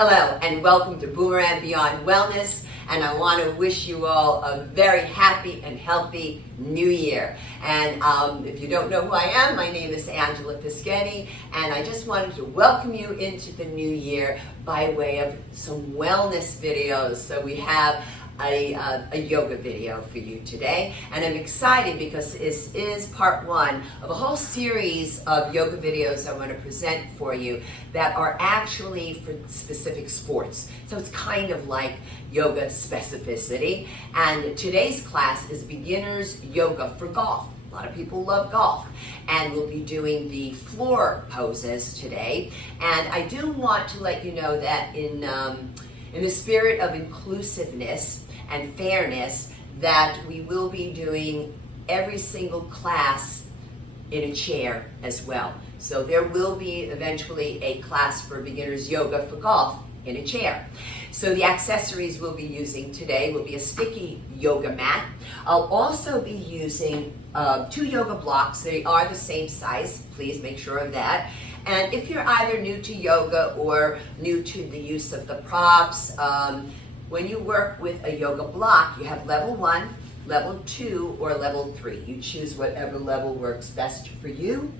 Hello and welcome to Boomerang Beyond Wellness, and I want to wish you all a very happy and healthy new year. And if you don't know who I am, my name is Angelafischetti, and I just wanted to welcome you into the new year by way of some wellness videos. So we have a yoga video for you today, and I'm excited because this is part one of a whole series of yoga videos I want to present for you that are actually for specific sports. So it's kind of like yoga specificity, and today's class is beginners yoga for golf. A lot of people love golf, and we'll be doing the floor poses today. And I do want to let you know that in the spirit of inclusiveness and fairness, that we will be doing every single class in a chair as well. So there will be eventually a class for beginners yoga for golf in a chair. So the accessories we'll be using today will be a sticky yoga mat. I'll also be using 2 yoga blocks. They are the same size, please make sure of that. And if you're either new to yoga or new to the use of the props, when you work with a yoga block, you have level 1, level 2, or level 3. You choose whatever level works best for you.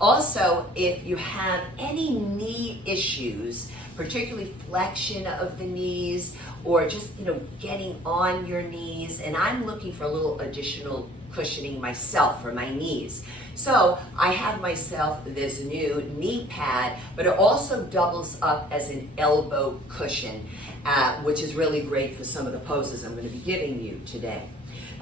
Also, if you have any knee issues, particularly flexion of the knees, or just, getting on your knees, and I'm looking for a little additional cushioning myself for my knees. So I have myself this new knee pad, but it also doubles up as an elbow cushion, which is really great for some of the poses I'm going to be giving you today.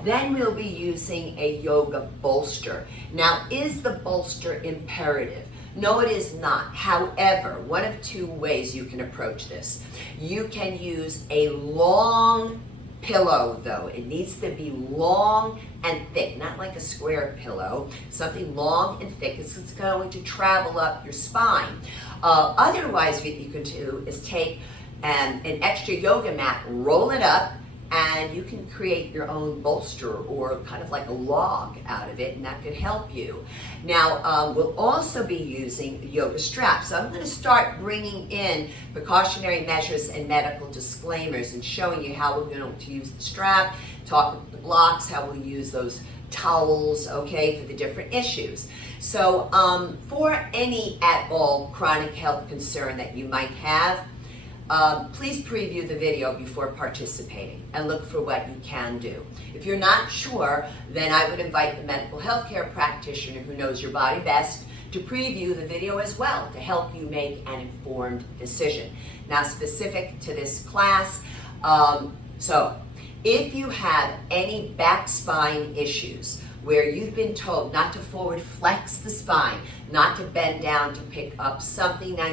Then we'll be using a yoga bolster. Now, is the bolster imperative? No, it is not. However, one of 2 ways you can approach this. You can use a long pillow, though. It needs to be long and thick, not like a square pillow. Something long and thick. It's going to travel up your spine. Otherwise, what you can do is take an extra yoga mat, roll it up, and you can create your own bolster or kind of like a log out of it, and that could help you. Now, we'll also be using yoga straps. So I'm going to start bringing in precautionary measures and medical disclaimers and showing you how we're going to use the strap, talk about the blocks, how we'll use those towels, okay, for the different issues. So for any at all chronic health concern that you might have, please preview the video before participating and look for what you can do. If you're not sure, then I would invite the medical healthcare practitioner who knows your body best to preview the video as well to help you make an informed decision. Now, specific to this class, so if you have any back spine issues where you've been told not to forward flex the spine, not to bend down to pick up something. Now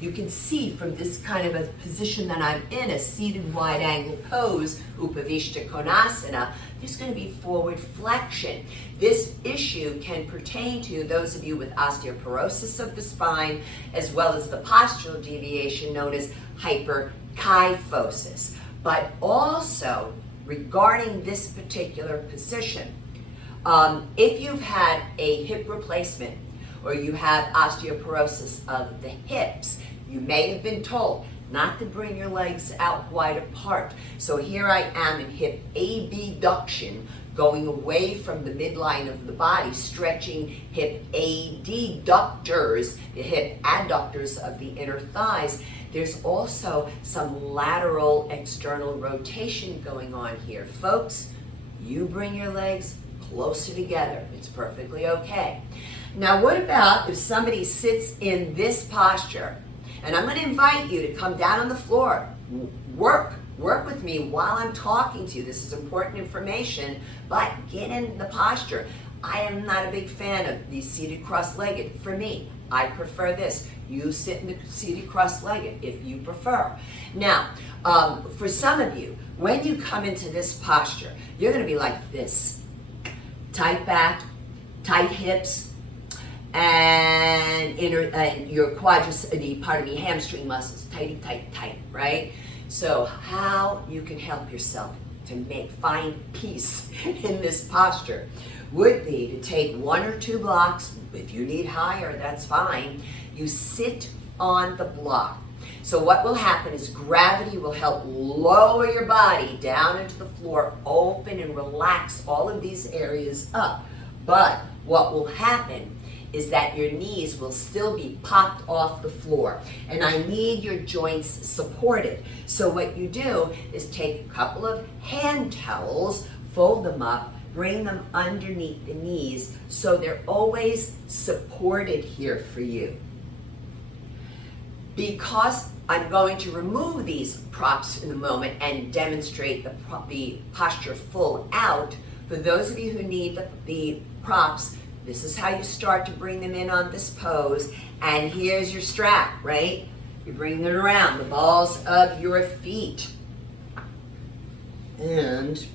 you can see from this kind of a position that I'm in, a seated wide angle pose, Upavishta Konasana, there's going to be forward flexion. This issue can pertain to those of you with osteoporosis of the spine, as well as the postural deviation known as hyperkyphosis. But also, regarding this particular position, if you've had a hip replacement or you have osteoporosis of the hips, you may have been told not to bring your legs out wide apart. So here I am in hip abduction, going away from the midline of the body, stretching hip adductors, the hip adductors of the inner thighs. There's also some lateral external rotation going on here. Folks, you bring your legs closer together. It's perfectly okay. Now, what about if somebody sits in this posture? And I'm going to invite you to come down on the floor. Work with me while I'm talking to you. This is important information, but get in the posture. I am not a big fan of these seated cross-legged. For me, I prefer this. You sit in the seated cross-legged if you prefer. Now, for some of you, when you come into this posture, you're going to be like this. Tight back, tight hips, and your hamstring muscles, tight, right? So how you can help yourself to find peace in this posture would be to take 1 or 2 blocks. If you need higher, that's fine. You sit on the block. So what will happen is gravity will help lower your body down into the floor, open and relax all of these areas up. But what will happen is that your knees will still be popped off the floor. And I need your joints supported. So what you do is take a couple of hand towels, fold them up, bring them underneath the knees so they're always supported here for you. Because I'm going to remove these props in a moment and demonstrate the posture full out, for those of you who need the props, this is how you start to bring them in on this pose. And here's your strap, right? You bring it around the balls of your feet. And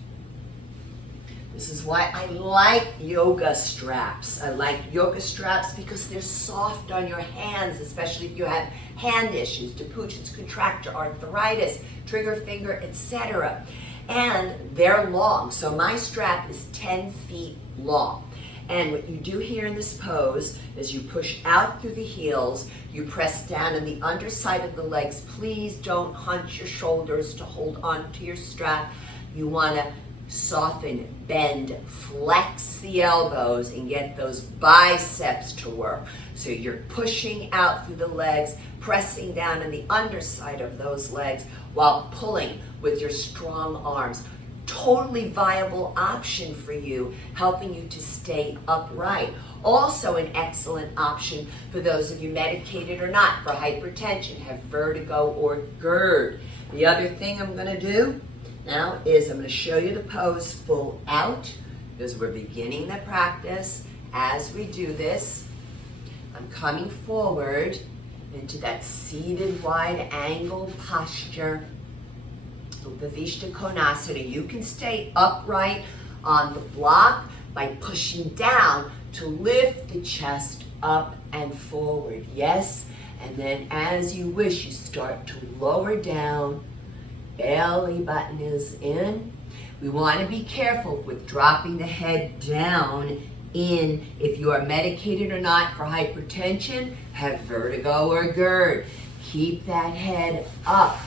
this is why I like yoga straps. I like yoga straps because they're soft on your hands, especially if you have hand issues, depuctions, contracture, arthritis, trigger finger, etc. And they're long. So my strap is 10 feet long. And what you do here in this pose is you push out through the heels, you press down on the underside of the legs. Please don't hunch your shoulders to hold on to your strap. You want to soften, bend, flex the elbows and get those biceps to work. So you're pushing out through the legs, pressing down on the underside of those legs while pulling with your strong arms. Totally viable option for you, helping you to stay upright. Also an excellent option for those of you medicated or not for hypertension, have vertigo or GERD. The other thing I'm going to do now is I'm going to show you the pose full out because we're beginning the practice. As we do this, I'm coming forward into that seated wide angled posture. Upavishta Konasana. You can stay upright on the block by pushing down to lift the chest up and forward. Yes, and then as you wish, you start to lower down. Belly button is in. We want to be careful with dropping the head down in if you are medicated or not for hypertension, have vertigo or GERD. Keep that head up.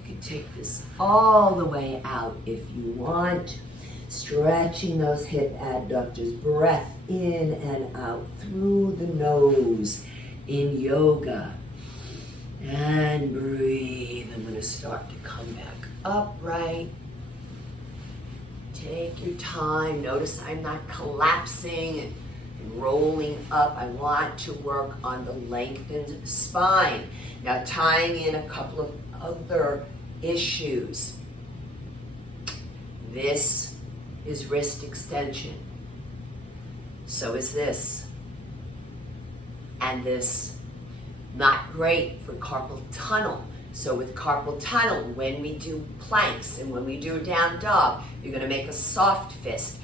You can take this all the way out if you want. Stretching those hip adductors, breath in and out through the nose in yoga. And breathe. I'm going to start to come back upright. Take your time. Notice I'm not collapsing and rolling up. I want to work on the lengthened spine. Now tying in a couple of other issues. This is wrist extension. So is this. And this. Not great for carpal tunnel. So with carpal tunnel, when we do planks and when we do down dog, you're going to make a soft fist.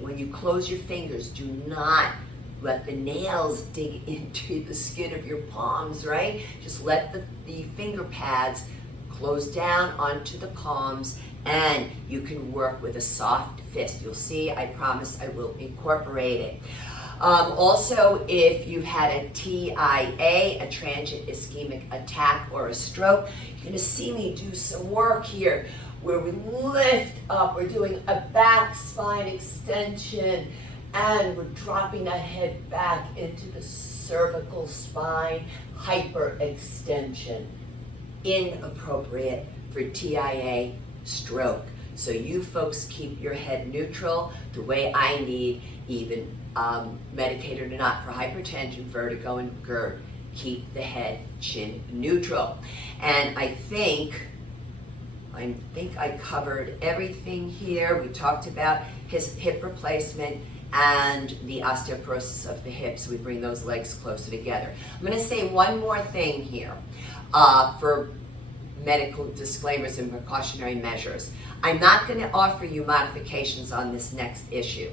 When you close your fingers, do not let the nails dig into the skin of your palms, right? Just let the finger pads close down onto the palms and you can work with a soft fist. You'll see, I promise I will incorporate it. Also, if you've had a TIA, a transient ischemic attack or a stroke, you're going to see me do some work here where we lift up. We're doing a back spine extension and we're dropping that head back into the cervical spine, hyperextension. Inappropriate for TIA, stroke. So you folks keep your head neutral the way I need, even medicated or not for hypertension, vertigo, and GERD. Keep the head chin neutral. And I think I covered everything here. We talked about his hip replacement and the osteoporosis of the hips. We bring those legs closer together. I'm going to say one more thing here for medical disclaimers and precautionary measures. I'm not going to offer you modifications on this next issue,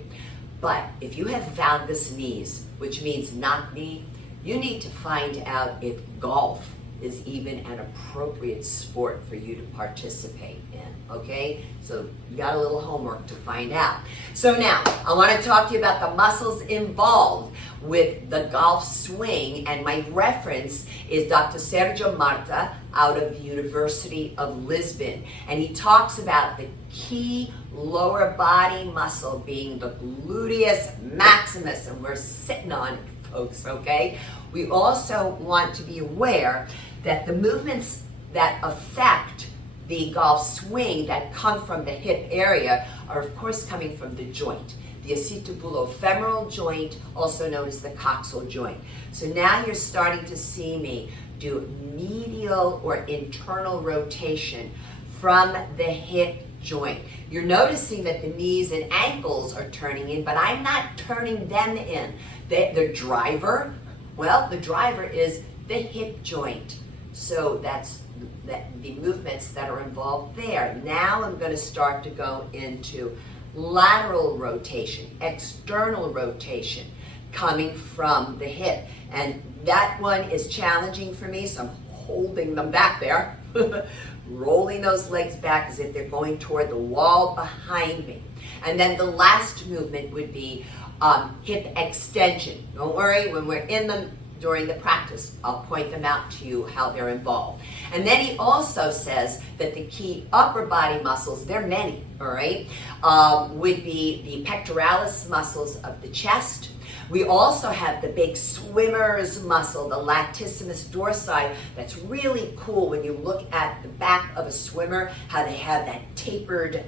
but if you have valgus knees, which means knock knee, you need to find out if golf is even an appropriate sport for you to participate in, okay? So you got a little homework to find out. So now, I want to talk to you about the muscles involved with the golf swing, and my reference is Dr. Sergio Marta out of the University of Lisbon, and he talks about the key lower body muscle being the gluteus maximus, and we're sitting on it, folks, okay? We also want to be aware that the movements that affect the golf swing that come from the hip area are of course coming from the joint, the acetobulofemoral joint, also known as the coxal joint. So now you're starting to see me do medial or internal rotation from the hip joint. You're noticing that the knees and ankles are turning in, but I'm not turning them in. The driver, well, the driver is the hip joint. So that's the movements that are involved there. Now I'm going to start to go into lateral rotation, external rotation, coming from the hip. And that one is challenging for me, so I'm holding them back there, rolling those legs back as if they're going toward the wall behind me. And then the last movement would be hip extension. Don't worry, when we're in them during the practice, I'll point them out to you how they're involved. And then he also says that the key upper body muscles, there are many, all right, would be the pectoralis muscles of the chest. We also have the big swimmer's muscle, the latissimus dorsi. That's really cool when you look at the back of a swimmer, how they have that tapered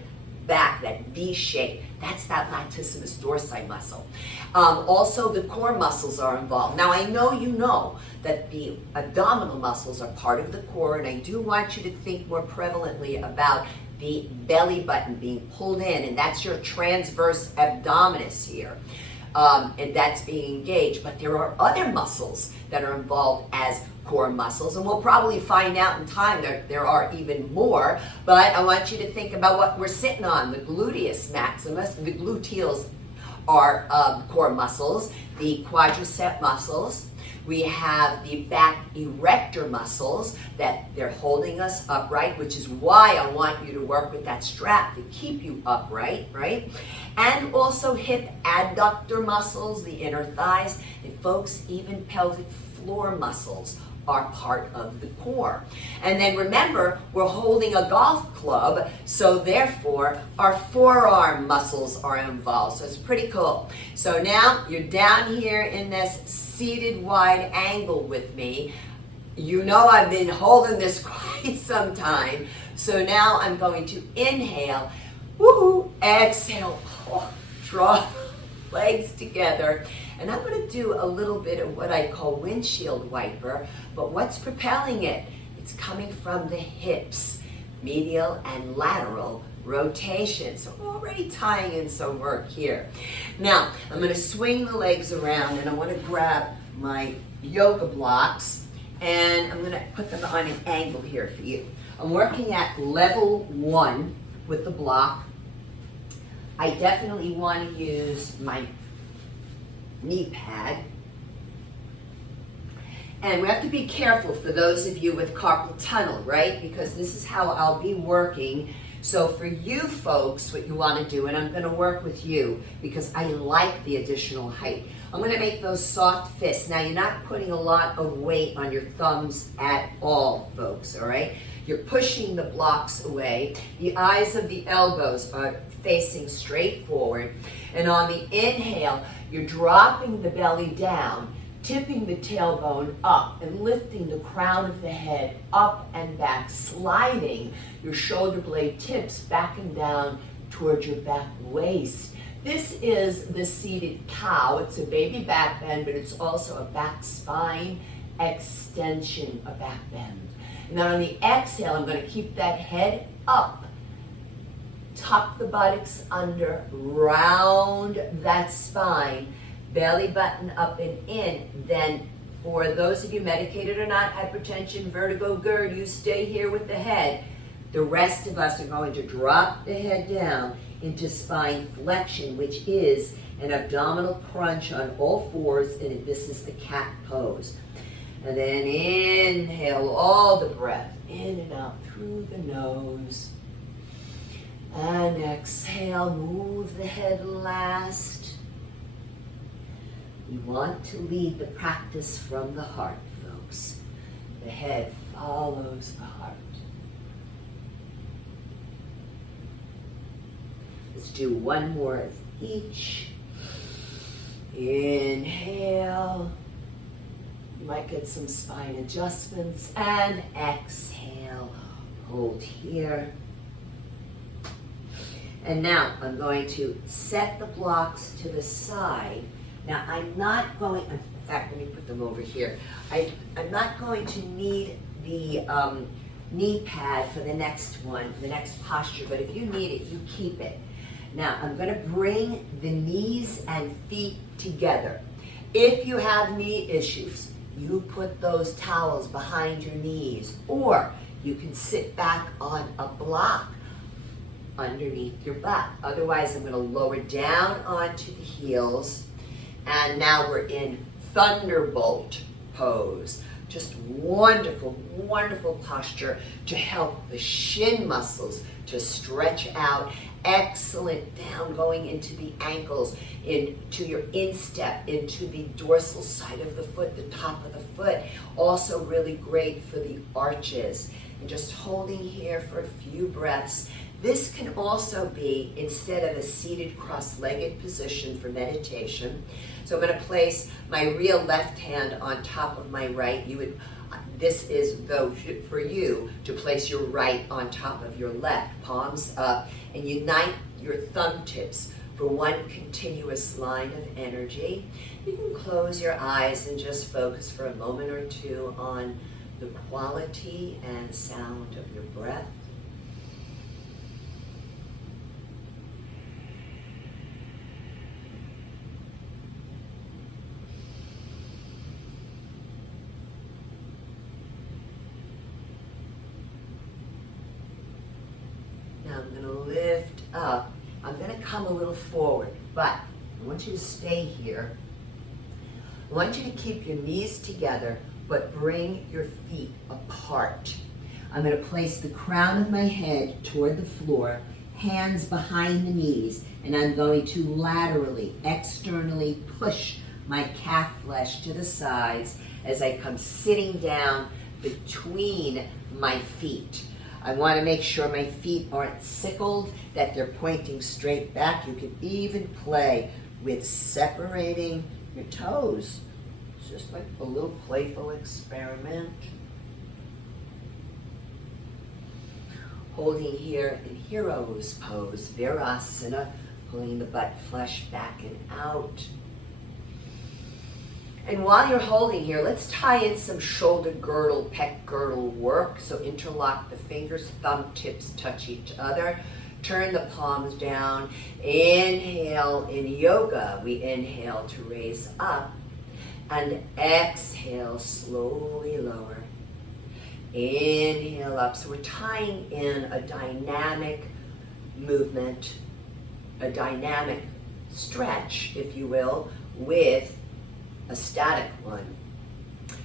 back, that V shape. That's that latissimus dorsi muscle. Also, the core muscles are involved. Now, I know you know that the abdominal muscles are part of the core, and I do want you to think more prevalently about the belly button being pulled in, and that's your transverse abdominis here. And that's being engaged. But there are other muscles that are involved as core muscles, and we'll probably find out in time that there are even more. But I want you to think about what we're sitting on. The gluteus maximus, the gluteals are core muscles, the quadricep muscles. We have the back erector muscles that they're holding us upright, which is why I want you to work with that strap to keep you upright, right? And also hip adductor muscles, the inner thighs, and folks, even pelvic floor muscles are part of the core. And then remember, we're holding a golf club, so therefore our forearm muscles are involved. So it's pretty cool. So now you're down here in this seated wide angle with me. You know I've been holding this quite some time. So now I'm going to inhale, woohoo, exhale, draw legs together. And I'm going to do a little bit of what I call windshield wiper, but what's propelling it? It's coming from the hips, medial and lateral rotation. So we're already tying in some work here. Now, I'm going to swing the legs around, and I want to grab my yoga blocks, and I'm going to put them on an angle here for you. I'm working at level 1 with the block. I definitely want to use my knee pad. And we have to be careful for those of you with carpal tunnel, right? Because this is how I'll be working. So for you folks, what you want to do, and I'm going to work with you because I like the additional height. I'm going to make those soft fists. Now, you're not putting a lot of weight on your thumbs at all, folks, all right? You're pushing the blocks away. The eyes of the elbows are facing straight forward. And on the inhale, you're dropping the belly down, tipping the tailbone up and lifting the crown of the head up and back, sliding your shoulder blade tips back and down towards your back waist. This is the seated cow. It's a baby back bend, but it's also a back spine extension, a back bend. And then on the exhale, I'm going to keep that head up, tuck the buttocks under, round that spine, belly button up and in. Then for those of you medicated or not, hypertension, vertigo, GERD, you stay here with the head. The rest of us are going to drop the head down into spine flexion, which is an abdominal crunch on all fours, and this is the cat pose. And then inhale all the breath in and out through the nose. And exhale, move the head last. We want to lead the practice from the heart, folks. The head follows the heart. Let's do one more of each. Inhale. You might get some spine adjustments. And exhale. Hold here. And now I'm going to set the blocks to the side. Now I'm not going, in fact, let me put them over here. I'm not going to need the knee pad for the next one, the next posture, but if you need it, you keep it. Now I'm going to bring the knees and feet together. If you have knee issues, you put those towels behind your knees, or you can sit back on a block underneath your butt. Otherwise, I'm going to lower down onto the heels. And now we're in thunderbolt pose. Just wonderful, wonderful posture to help the shin muscles to stretch out. Excellent down going into the ankles, into your instep, into the dorsal side of the foot, the top of the foot. Also really great for the arches. And just holding here for a few breaths. This can also be, instead of a seated cross-legged position for meditation. So I'm going to place my real left hand on top of my right. This is, though, for you to place your right on top of your left, palms up, and unite your thumb tips for one continuous line of energy. You can close your eyes and just focus for a moment or two on the quality and sound of your breath. Now I'm going to lift up. I'm going to come a little forward, but I want you to stay here. I want you to keep your knees together, but bring your feet apart. I'm going to place the crown of my head toward the floor, hands behind the knees, and I'm going to laterally, externally push my calf flesh to the sides as I come sitting down between my feet. I want to make sure my feet aren't sickled, that they're pointing straight back. You can even play with separating your toes. It's just like a little playful experiment. Holding here in hero's pose, Virasana, pulling the butt flesh back and out. And while you're holding here, let's tie in some shoulder girdle, pec girdle work. So interlock the fingers, thumb tips touch each other. Turn the palms down. Inhale in yoga. We inhale to raise up. And exhale, slowly lower. Inhale up. So we're tying in a dynamic movement, a dynamic stretch, if you will, with a static one.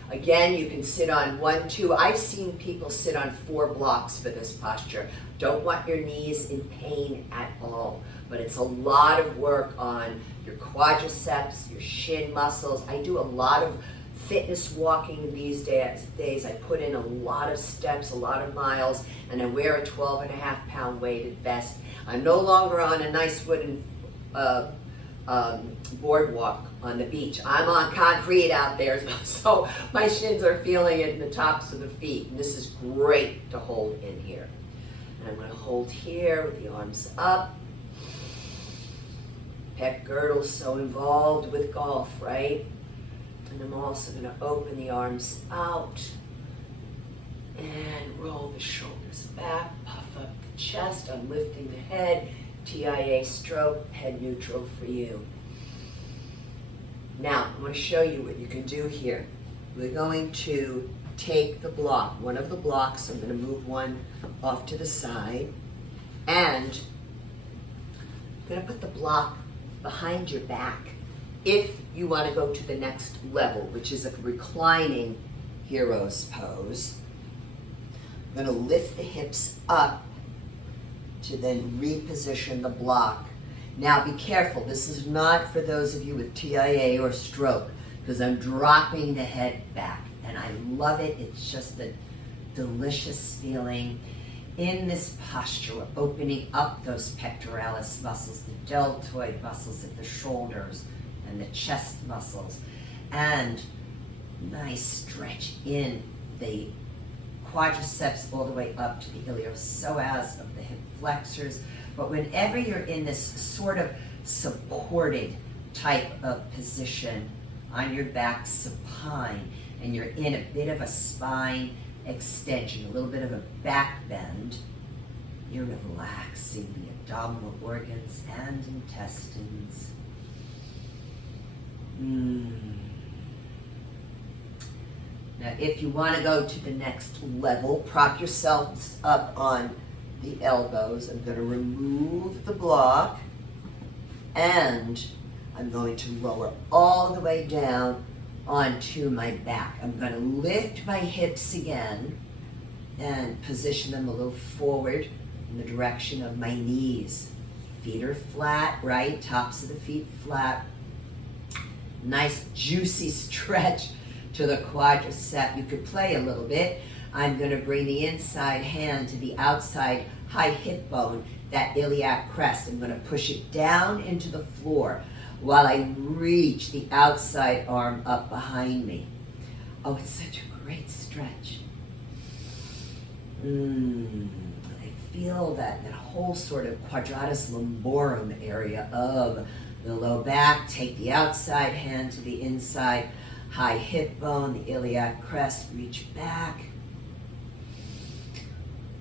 Again, you can sit on 1, 2. I've seen people sit on 4 blocks for this posture. Don't want your knees in pain at all, but it's a lot of work on your quadriceps, your shin muscles. I do a lot of fitness walking these days. I put in a lot of steps, a lot of miles, and I wear a 12.5-pound weighted vest. I'm no longer on a nice wooden boardwalk on the beach. I'm on concrete out there, so my shins are feeling it in the tops of the feet. And this is great to hold in here. And I'm going to hold here with the arms up. Pec girdle's so involved with golf, right? And I'm also going to open the arms out and roll the shoulders back, puff up the chest. I'm lifting the head. TIA stroke, head neutral for you. Now, I'm going to show you what you can do here. We're going to take the block, one of the blocks. I'm going to move one off to the side. And I'm going to put the block behind your back if you want to go to the next level, which is a reclining hero's pose. I'm going to lift the hips up to then reposition the block. Now be careful, this is not for those of you with TIA or stroke, because I'm dropping the head back, and I love it. It's just a delicious feeling. In this posture, we're opening up those pectoralis muscles, the deltoid muscles at the shoulders, and the chest muscles, and nice stretch in the quadriceps all the way up to the iliopsoas of the hip flexors. But whenever you're in this sort of supported type of position on your back supine, and you're in a bit of a spine extension, a little bit of a back bend, you're relaxing the abdominal organs and intestines. Now, if you want to go to the next level, prop yourselves up on the elbows. I'm going to remove the block, and I'm going to lower all the way down onto my back. I'm going to lift my hips again and position them a little forward in the direction of my knees. Feet are flat, right? Tops of the feet flat. Nice juicy stretch to the quadricep. You could play a little bit. I'm going to bring the inside hand to the outside high hip bone, that iliac crest. I'm going to push it down into the floor while I reach the outside arm up behind me. Oh, it's such a great stretch. I feel that whole sort of quadratus lumborum area of the low back. Take the outside hand to the inside high hip bone, the iliac crest, reach back.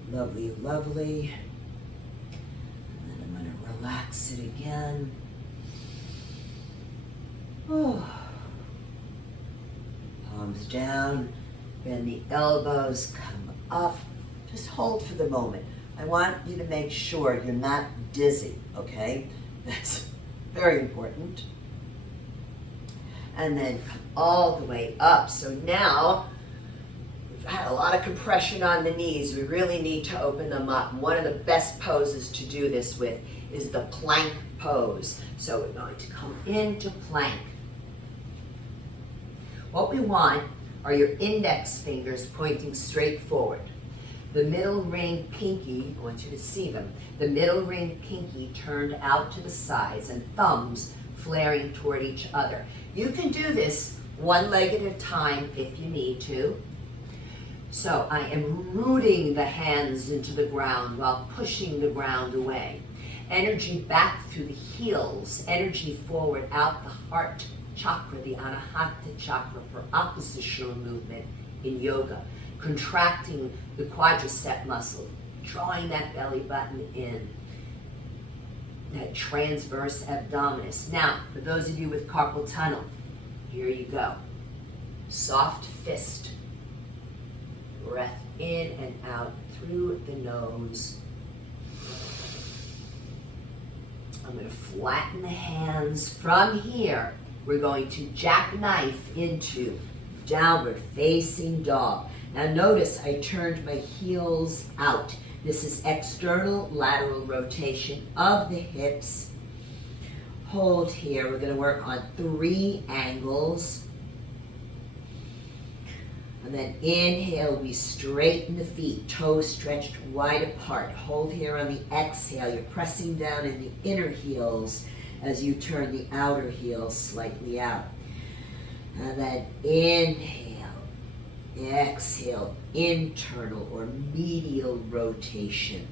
Lovely, lovely. And then I'm going to relax it again. Oh. Palms down, bend the elbows, come up. Just hold for the moment. I want you to make sure you're not dizzy, okay? That's very important. And then come all the way up. So now, we've had a lot of compression on the knees. We really need to open them up. One of the best poses to do this with is the plank pose. So we're going to come into plank. What we want are your index fingers pointing straight forward. The middle ring pinky, I want you to see them, the middle ring pinky turned out to the sides and thumbs flaring toward each other. You can do this one leg at a time if you need to. So I am rooting the hands into the ground while pushing the ground away. Energy back through the heels, energy forward out the heart chakra, the anahata chakra, for oppositional movement in yoga. Contracting the quadricep muscle, drawing that belly button in, that transverse abdominis. Now, for those of you with carpal tunnel, here you go. Soft fist. Breath in and out through the nose. I'm going to flatten the hands. From here, we're going to jackknife into downward facing dog. Now notice I turned my heels out. This is external lateral rotation of the hips. Hold here. We're going to work on 3 angles. And then inhale, we straighten the feet, toes stretched wide apart. Hold here on the exhale. You're pressing down in the inner heels as you turn the outer heels slightly out. And then inhale. Exhale, internal or medial rotation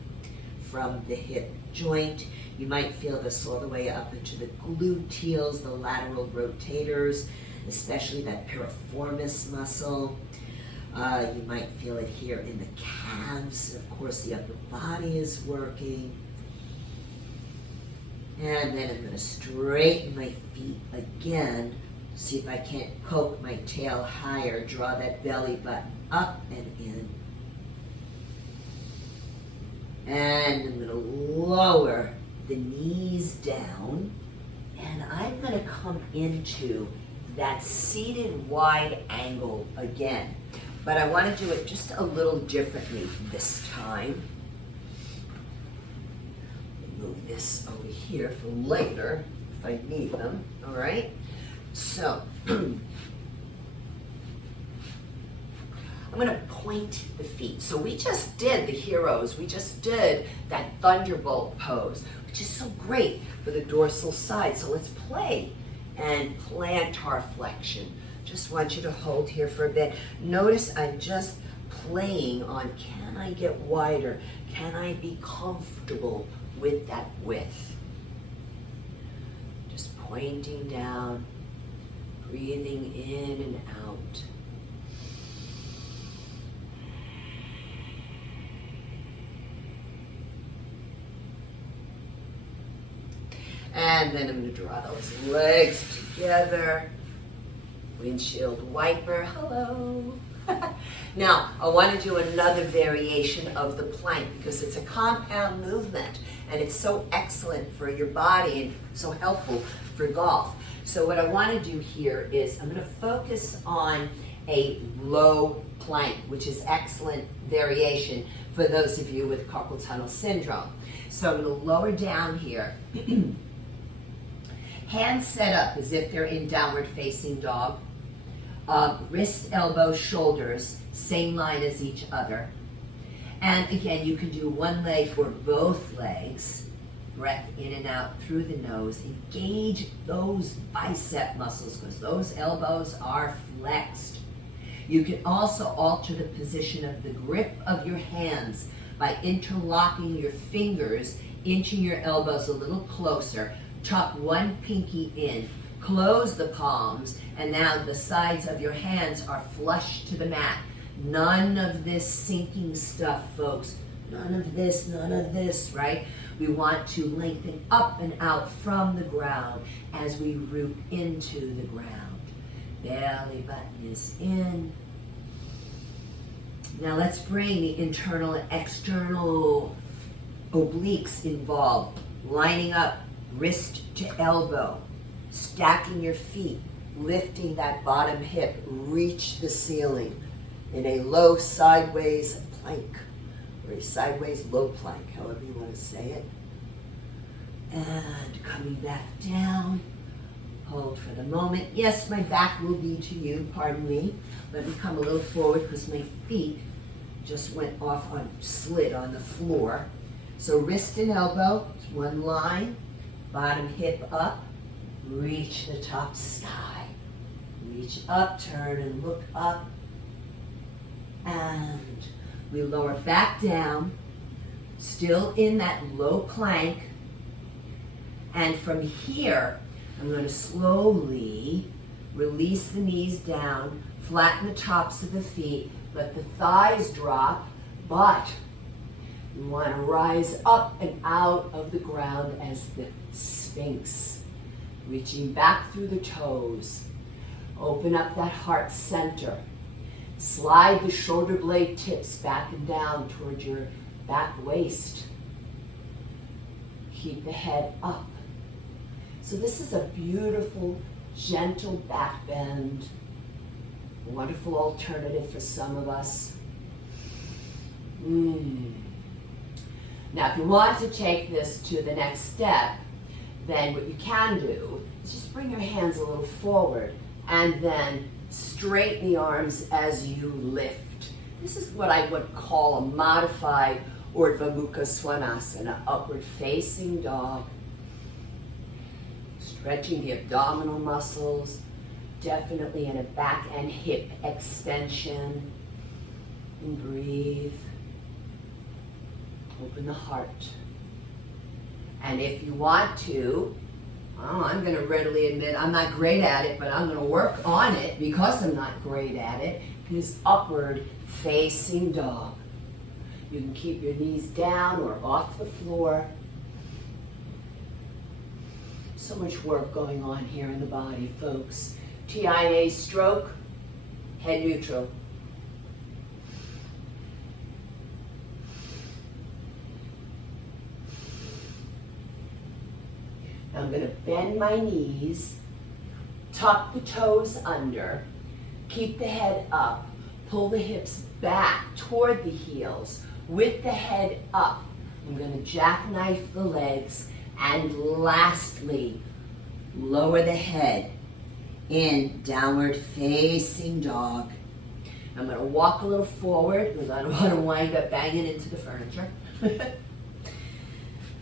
from the hip joint. You might feel this all the way up into the gluteals, the lateral rotators, especially that piriformis muscle. You might feel it here in the calves. Of course, the upper body is working. And then I'm going to straighten my feet again. See if I can't poke my tail higher. Draw that belly button up and in. And I'm going to lower the knees down. And I'm going to come into that seated wide angle again. but I want to do it just a little differently this time. Move this over here for later if I need them, all right? So, I'm going to point the feet. So we just did the heroes. We just did that thunderbolt pose, which is so great for the dorsal side. So let's play and plantar flexion. Just want you to hold here for a bit. Notice I'm just playing on, can I get wider? Can I be comfortable with that width? Just pointing down, breathing in and out. And then I'm going to draw those legs together. Windshield wiper, hello. Now, I want to do another variation of the plank because it's a compound movement and it's so excellent for your body and so helpful for golf. So what I want to do here is I'm going to focus on a low plank, which is excellent variation for those of you with carpal tunnel syndrome. So I'm going to lower down here. Hands set up as if they're in downward facing dog. Wrist, elbow, shoulders, same line as each other. And again, you can do one leg or both legs. Breath in and out through the nose. Engage those bicep muscles because those elbows are flexed. You can also alter the position of the grip of your hands by interlocking your fingers into your elbows a little closer. Tuck one pinky in, close the palms, and now the sides of your hands are flush to the mat. None of this sinking stuff, folks. None of this, right? We want to lengthen up and out from the ground as we root into the ground. Belly button is in. Now let's bring the internal and external obliques involved. Lining up, wrist to elbow, stacking your feet, lifting that bottom hip, reach the ceiling in a low sideways plank, or a sideways low plank, however you want to say it. And coming back down, hold for the moment. Yes, my back will be to you, pardon me. Let me come a little forward because my feet just went off on, slid on the floor. So wrist and elbow, one line. Bottom hip up, reach the top sky. Reach up, turn and look up. And we lower back down, still in that low plank. And from here, I'm going to slowly release the knees down, flatten the tops of the feet, let the thighs drop, but you want to rise up and out of the ground as the Sphinx, reaching back through the toes. Open up that heart center. Slide the shoulder blade tips back and down toward your back waist. Keep the head up. So this is a beautiful, gentle back bend. A wonderful alternative for some of us. Now, if you want to take this to the next step, then what you can do is just bring your hands a little forward and then straighten the arms as you lift. This is what I would call a modified Urdhva Mukha Svanasana, upward facing dog. Stretching the abdominal muscles, definitely in a back and hip extension. And breathe. Open the heart. And if you want to, I'm going to readily admit I'm not great at it, but I'm going to work on it because I'm not great at it, is upward facing dog. You can keep your knees down or off the floor. So much work going on here in the body, folks. TIA stroke, head neutral. I'm going to bend my knees, tuck the toes under, keep the head up, Pull the hips back toward the heels with the head up. I'm going to jackknife the legs, and lastly, lower the head in downward facing dog. I'm going to walk a little forward because I don't want to wind up banging into the furniture.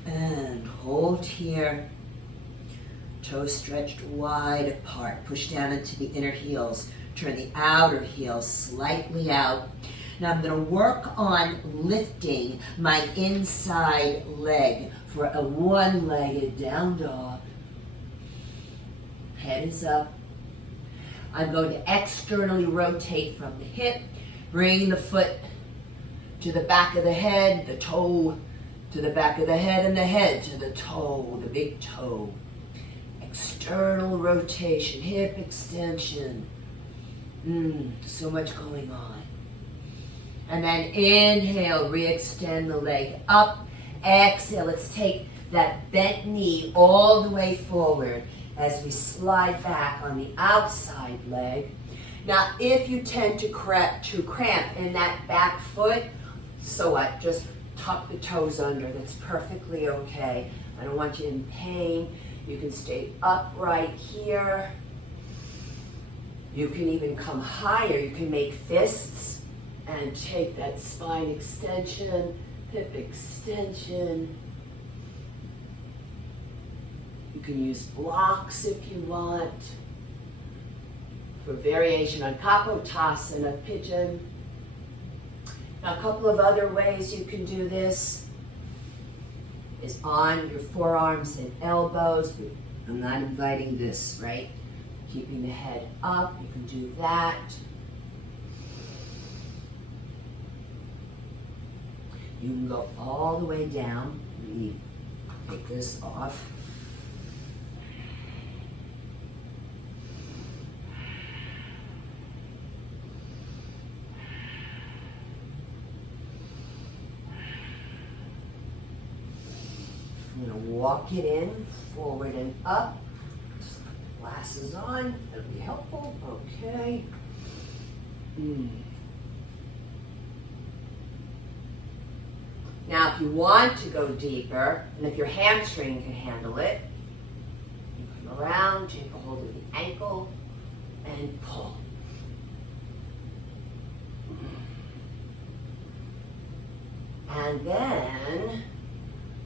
And hold here. Toes stretched wide apart. Push down into the inner heels. Turn the outer heels slightly out. Now I'm going to work on lifting my inside leg for a one-legged down dog. Head is up. I'm going to externally rotate from the hip, bringing the foot to the back of the head, the toe to the back of the head, and the head to the toe, the big toe. External rotation, hip extension. So much going on. And then inhale, re-extend the leg up. Exhale, let's take that bent knee all the way forward as we slide back on the outside leg. Now, if you tend to cramp in that back foot, so what? Just tuck the toes under. That's perfectly okay. I don't want you in pain. You can stay upright here. You can even come higher. You can make fists and take that spine extension, hip extension. You can use blocks if you want. For variation on Kapotasana, pigeon. Now, a couple of other ways you can do this is on your forearms and elbows. I'm not inviting this, right? Keeping the head up, you can do that. You can go all the way down. Let me take this off. I'm going to walk it in, forward and up. Just put the glasses on, that'll be helpful. Okay. Now, if you want to go deeper, and if your hamstring can handle it, you come around, take a hold of the ankle, and pull. And then,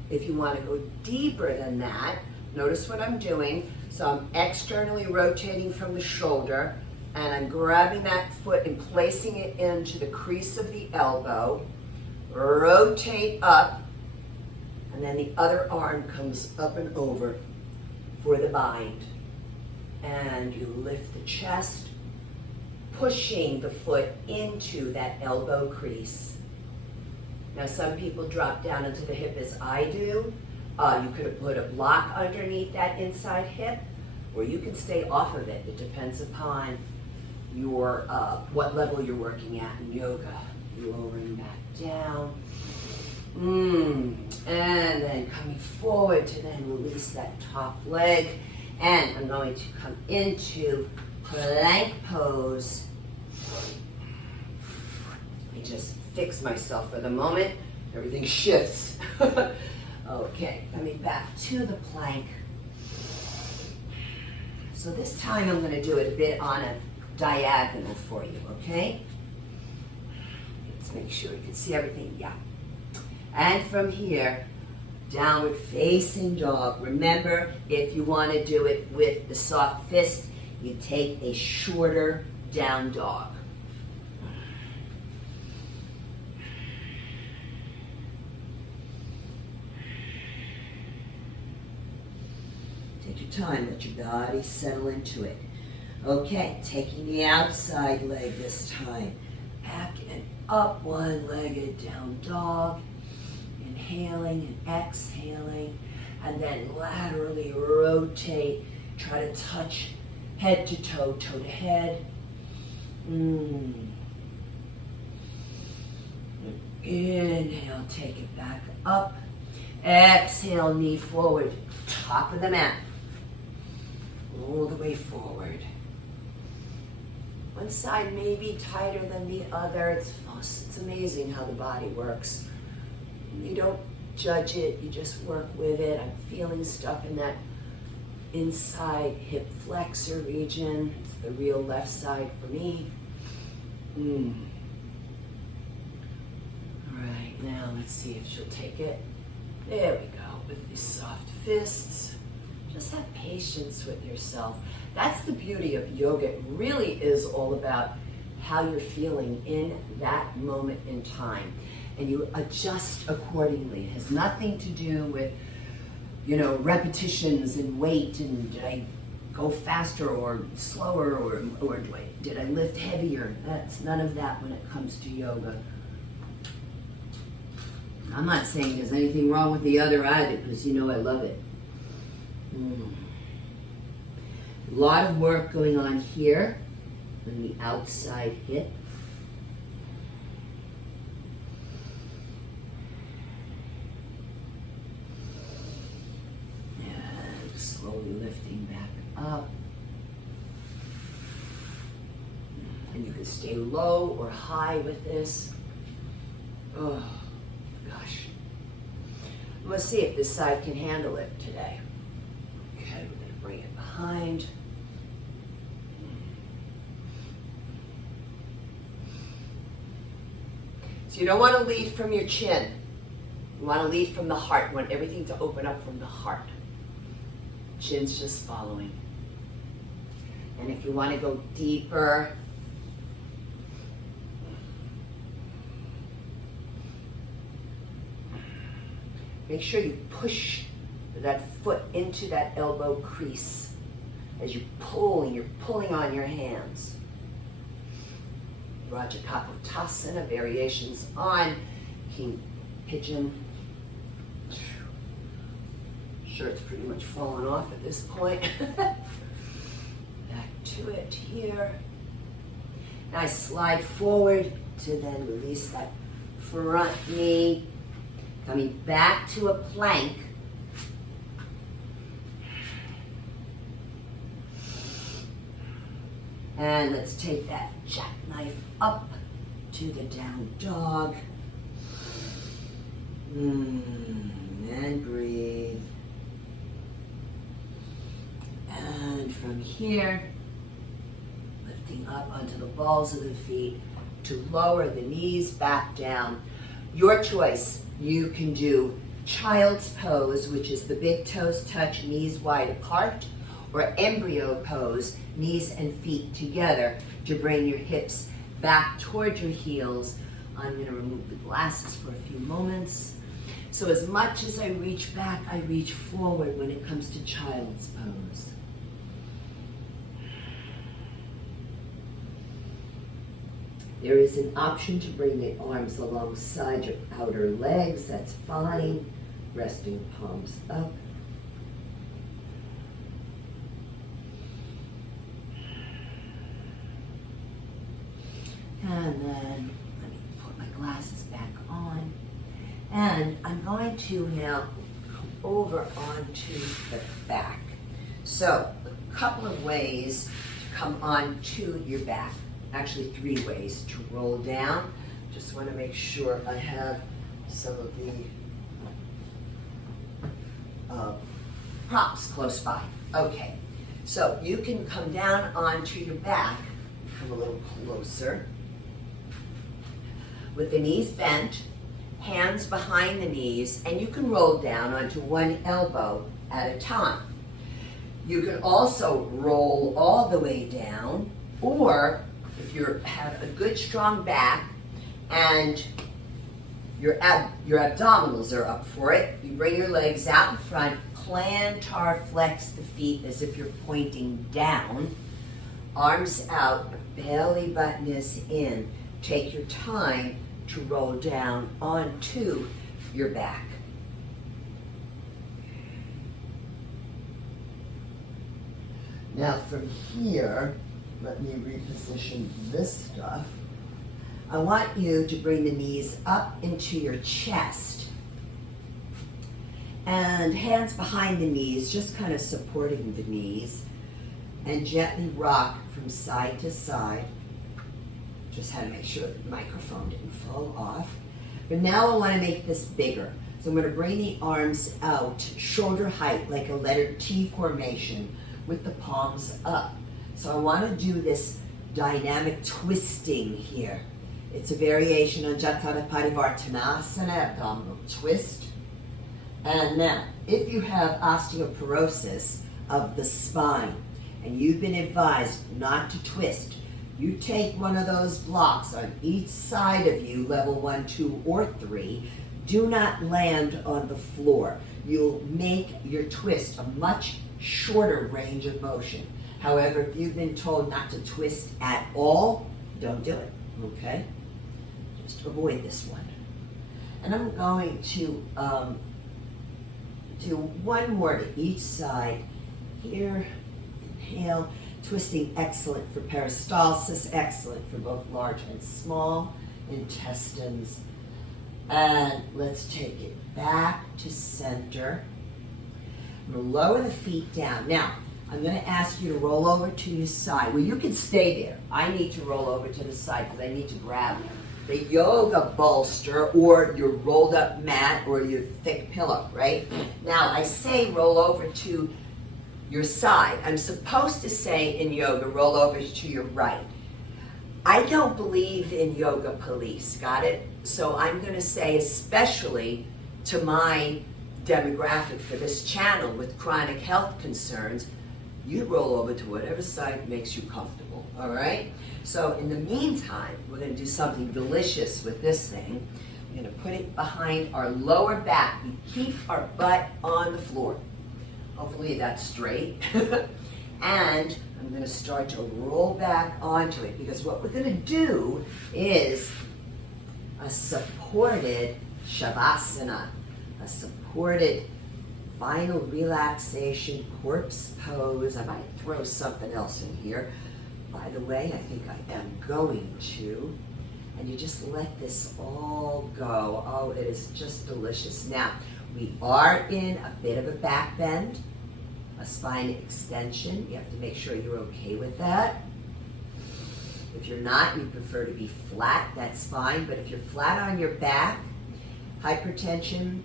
if you want to go deeper than that, notice what I'm doing. So I'm externally rotating from the shoulder, and I'm grabbing that foot and placing it into the crease of the elbow. Rotate up, and then the other arm comes up and over for the bind. And you lift the chest, pushing the foot into that elbow crease. Now, some people drop down into the hip as I do. You could have put a block underneath that inside hip, or you can stay off of it. It depends upon your what level you're working at in yoga. Lowering back down. And then coming forward to then release that top leg. And I'm going to come into plank pose. I just fix myself for the moment. Everything shifts. Okay, coming back to the plank. So this time I'm going to do it a bit on a diagonal for you, okay? Let's make sure you can see everything. Yeah. And from here, downward facing dog. Remember, if you want to do it with the soft fist, you take a shorter down dog. Take your time, let your body settle into it. Okay, taking the outside leg this time. Back and up, one-legged down dog. Inhaling and exhaling. And then laterally rotate. Try to touch head to toe, toe to head. Inhale, take it back up. Exhale, knee forward. Top of the mat. All the way forward. One side may be tighter than the other. It's amazing how the body works. You don't judge it, you just work with it. I'm feeling stuff in that inside hip flexor region. It's the real left side for me. All right, now let's see if she'll take it. There we go, with these soft fists. Just have patience with yourself. That's the beauty of yoga. It really is all about how you're feeling in that moment in time. And you adjust accordingly. It has nothing to do with, repetitions and weight, and did I go faster or slower, or did I lift heavier? That's none of that when it comes to yoga. I'm not saying there's anything wrong with the other either, because I love it. A lot of work going on here on the outside hip. And slowly lifting back up. And you can stay low or high with this. Oh, gosh. Let's see if this side can handle it today. Okay, we're going to bring it behind. So you don't want to lead from your chin. You want to lead from the heart. You want everything to open up from the heart. Chin's just following. And if you want to go deeper, make sure you push that foot into that elbow crease as you pull, and you're pulling on your hands. Rajakapotasana, variations on King Pigeon. Shirt's pretty much fallen off at this point. Back to it here. Now I slide forward to then release that front knee. Coming back to a plank. And let's take that jackknife up to the down dog. And breathe. And from here, lifting up onto the balls of the feet to lower the knees back down. Your choice. You can do child's pose, which is the big toes touch, knees wide apart, or embryo pose, knees and feet together to bring your hips back toward your heels. I'm going to remove the glasses for a few moments. So as much as I reach back, I reach forward when it comes to child's pose. There is an option to bring the arms alongside your outer legs. That's fine. Resting palms up. And then let me put my glasses back on. And I'm going to now come over onto the back. So a couple of ways to come onto your back. Actually 3 ways to roll down. Just want to make sure I have some of the props close by. Okay, so you can come down onto your back, come a little closer, with the knees bent, hands behind the knees, and you can roll down onto one elbow at a time. You can also roll all the way down, or if you have a good strong back and your abdominals are up for it, you bring your legs out in front, plantar flex the feet as if you're pointing down, arms out, belly button is in. Take your time to roll down onto your back. Now from here, let me reposition this stuff. I want you to bring the knees up into your chest and hands behind the knees, just kind of supporting the knees, and gently rock from side to side. Just had to make sure the microphone didn't fall off. But now I want to make this bigger. So I'm going to bring the arms out, shoulder height, like a letter T formation with the palms up. So I want to do this dynamic twisting here. It's a variation on Jatara Parivartanasana, abdominal twist. And now, if you have osteoporosis of the spine and you've been advised not to twist, you take one of those blocks on each side of you, level 1, 2, or 3. Do not land on the floor. You'll make your twist a much shorter range of motion. However, if you've been told not to twist at all, don't do it, okay? Just avoid this one. And I'm going to do one more to each side. Here, inhale. Twisting, excellent for peristalsis, excellent for both large and small intestines. And let's take it back to center. I'm going to lower the feet down. Now, I'm going to ask you to roll over to your side. Well, you can stay there. I need to roll over to the side because I need to grab the yoga bolster or your rolled up mat or your thick pillow, right? Now, I say roll over to your side. I'm supposed to say in yoga, roll over to your right. I don't believe in yoga police, got it? So I'm going to say, especially to my demographic for this channel with chronic health concerns, you roll over to whatever side makes you comfortable, all right? So in the meantime, we're going to do something delicious with this thing. We're going to put it behind our lower back. We keep our butt on the floor. Hopefully that's straight. And I'm going to start to roll back onto it because what we're going to do is a supported shavasana, a supported final relaxation corpse pose. I might throw something else in here. By the way, I think I am going to. And you just let this all go. Oh, it is just delicious. Now, we are in a bit of a back bend, a spine extension. You have to make sure you're okay with that. If you're not, you prefer to be flat, that's fine. But if you're flat on your back, hypertension,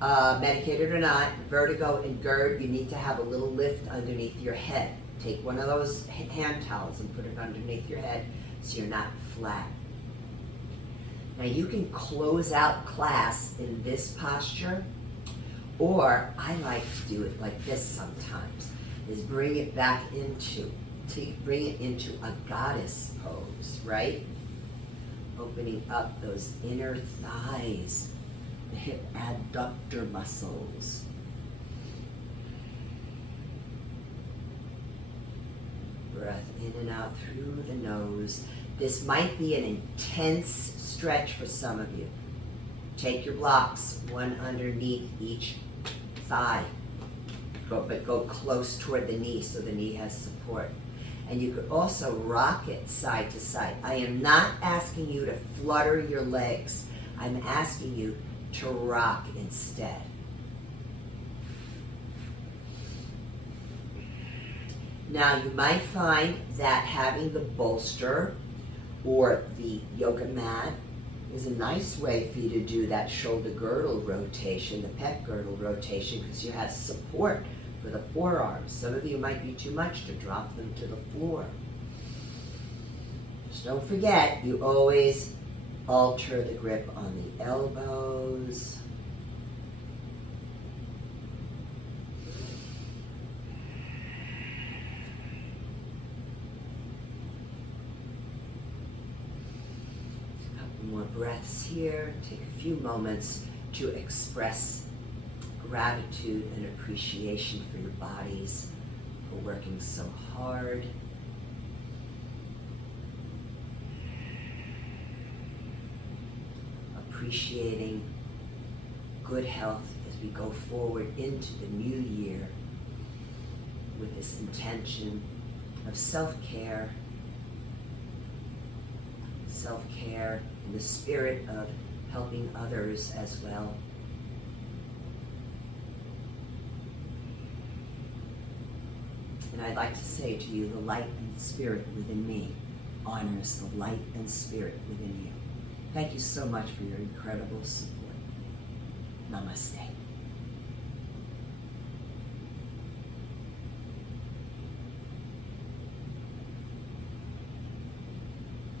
medicated or not, vertigo and GERD, you need to have a little lift underneath your head. Take one of those hand towels and put it underneath your head so you're not flat. Now you can close out class in this posture, or I like to do it like this sometimes, is bring it back into, bring it into a goddess pose, right? Opening up those inner thighs, the hip adductor muscles. Breath in and out through the nose. This might be an intense stretch for some of you. Take your blocks, one underneath each thigh, but go close toward the knee so the knee has support. And you could also rock it side to side. I am not asking you to flutter your legs. I'm asking you to rock instead. Now you might find that having the bolster or the yoga mat is a nice way for you to do that shoulder girdle rotation, the pec girdle rotation, because you have support for the forearms. Some of you might be too much to drop them to the floor. Just don't forget, you always alter the grip on the elbows. More breaths here. Take a few moments to express gratitude and appreciation for your bodies for working so hard. Appreciating good health as we go forward into the new year with this intention of self-care in the spirit of helping others as well. And I'd like to say to you, the light and spirit within me honors the light and spirit within you. Thank you so much for your incredible support. Namaste.